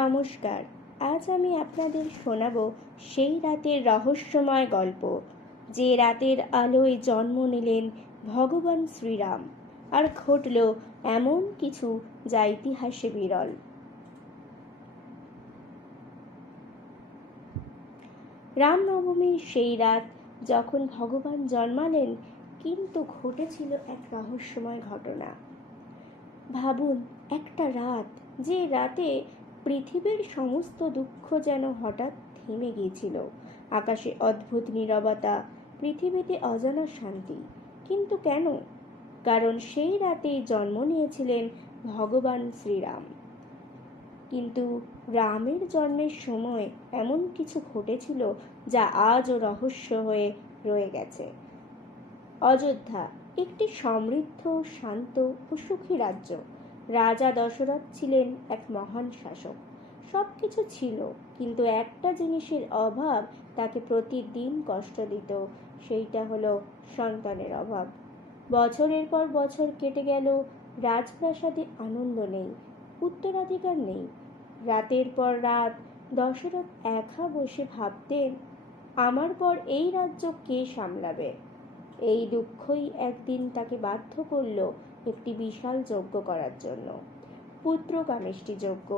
নমস্কার। আজ আমি আপনাদের শোনাব সেই রাতের রহস্যময় গল্প, যে রাতের আলোয় জন্ম নিলেন ভগবান শ্রীরাম আর ঘটল এমন কিছু যা ইতিহাসে বিরল। রামনবমীর সেই রাত যখন ভগবান জন্মালেন, কিন্তু ঘটেছিল এক রহস্যময় ঘটনা। ভাবুন, একটা রাত, যে রাতে পৃথিবীর সমস্ত দুঃখ যেন হঠাৎ থেমে গিয়েছিল। আকাশে অদ্ভুত নীরবতা, পৃথিবীতে অজানা শান্তি। কিন্তু কেন? কারণ সেই রাতেই জন্ম নিয়েছিলেন ভগবান শ্রীরাম। কিন্তু রামের জন্মের সময় এমন কিছু ঘটেছিল যা আজও রহস্য হয়ে রয়ে গেছে। অযোধ্যা একটি সমৃদ্ধ, শান্ত ও সুখী রাজ্য। রাজা দশরথ ছিলেন এক মহান শাসক। সব কিছু ছিল, কিন্তু একটা জিনিসের অভাব তাকে প্রতিদিন কষ্ট দিত। সেইটা হলো সন্তানের অভাব। বছরের পর বছর কেটে গেল, রাজপ্রাসাদে আনন্দ নেই, উত্তরাধিকার নেই। রাতের পর রাত দশরথ একা বসে ভাবতেন, আমার পর এই রাজ্য কে সামলাবে? এই দুঃখই একদিন তাকে বাধ্য করল একটি বিশাল যজ্ঞ করার জন্য, পুত্রকামেষ্টি যজ্ঞ।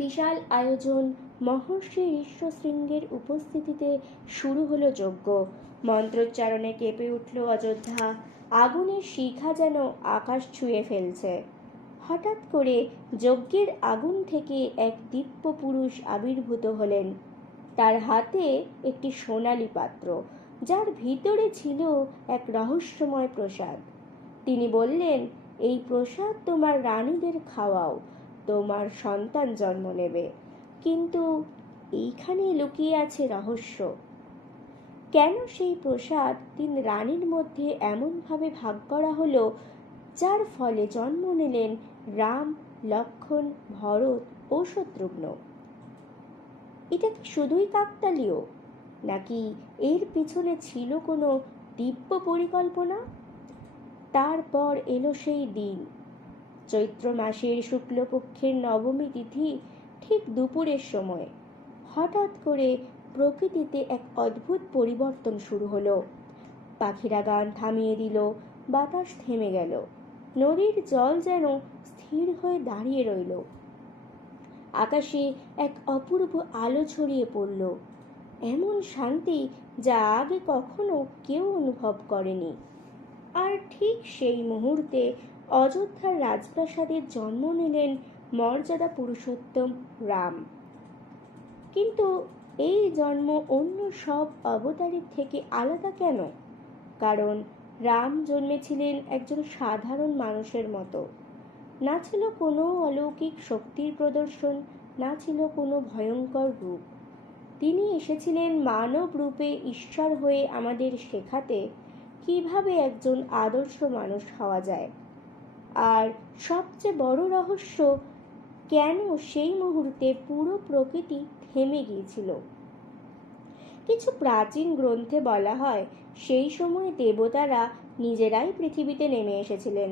বিশাল আয়োজন, মহর্ষি ঋষ্যশৃঙ্গের উপস্থিতিতে শুরু হলো যজ্ঞ। মন্ত্রোচ্চারণে কেঁপে উঠল অযোধ্যা। আগুনের শিখা যেন আকাশ ছুঁয়ে ফেলছে। হঠাৎ করে যজ্ঞের আগুন থেকে এক দিব্য পুরুষ আবির্ভূত হলেন। তার হাতে একটি সোনালী পাত্র, যার ভিতরে ছিল এক রহস্যময় প্রসাদ। তিনি বললেন, এই প্রসাদ তোমার রানীদের খাওয়াও, তোমার সন্তান জন্ম নেবে। কিন্তু এইখানে লুকিয়ে আছে রহস্য। কেন সেই প্রসাদ 3 রানীর মধ্যে এমনভাবে ভাগ করা হলো, যার ফলে জন্ম নিলেন রাম, লক্ষ্মণ, ভরত ও শত্রুঘ্ন? এটা কি শুধুই কাকতালীয়, নাকি এর পিছনে ছিল কোনো দিব্য পরিকল্পনা? তারপর এলো সেই দিন, চৈত্র মাসের শুক্লপক্ষের নবমী তিথি, ঠিক দুপুরের সময়। হঠাৎ করে প্রকৃতিতে এক অদ্ভুত পরিবর্তন শুরু হলো। পাখিরা গান থামিয়ে দিল, বাতাস থেমে গেল, নদীর জল যেন স্থির হয়ে দাঁড়িয়ে রইল। আকাশে এক অপূর্ব আলো ছড়িয়ে পড়ল, এমন শান্তি যা আগে কখনো কেউ অনুভব করেনি। আর ঠিক সেই মুহূর্তে অযোধ্যার রাজপ্রাসাদে জন্ম নিলেন মর্যাদা পুরুষোত্তম রাম। কিন্তু এই জন্ম অন্য সব অবতারের থেকে আলাদা কেন? কারণ রাম জন্মেছিলেন একজন সাধারণ মানুষের মতো। না ছিল কোনো অলৌকিক শক্তির প্রদর্শন, না ছিল কোনো ভয়ঙ্কর রূপ। তিনি এসেছিলেন মানব রূপে, ঈশ্বর হয়ে আমাদের শেখাতে কিভাবে একজন আদর্শ মানুষ হওয়া যায়। আর সবচেয়ে বড় রহস্য, কেন সেই মুহূর্তে পুরো প্রকৃতি থেমে গিয়েছিল। কিছু প্রাচীন গ্রন্থে বলা হয়, সেই সময় দেবতারা নিজেরাই পৃথিবীতে নেমে এসেছিলেন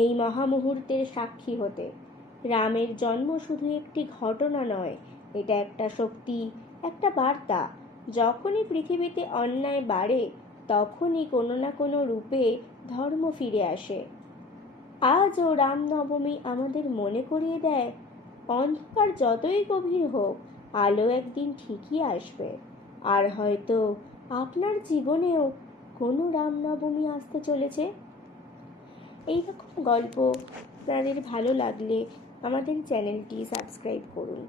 এই মহামুহূর্তের সাক্ষী হতে। রামের জন্ম শুধু একটি ঘটনা নয়, এটা একটা শক্তি, একটা বার্তা। যখনই পৃথিবীতে অন্যায় বাড়ে, তখনই কোনো না কোনো রূপে ধর্ম ফিরে আসে। আজও রামনবমী আমাদের মনে করিয়ে দেয়, অন্ধকার যতই গভীর হোক, আলো একদিন ঠিকই আসবে। আর হয়তো আপনার জীবনেও কোনো রামনবমী আসতে চলেছে। এইরকম গল্প আপনাদের ভালো লাগলে আমাদের চ্যানেলটি সাবস্ক্রাইব করুন।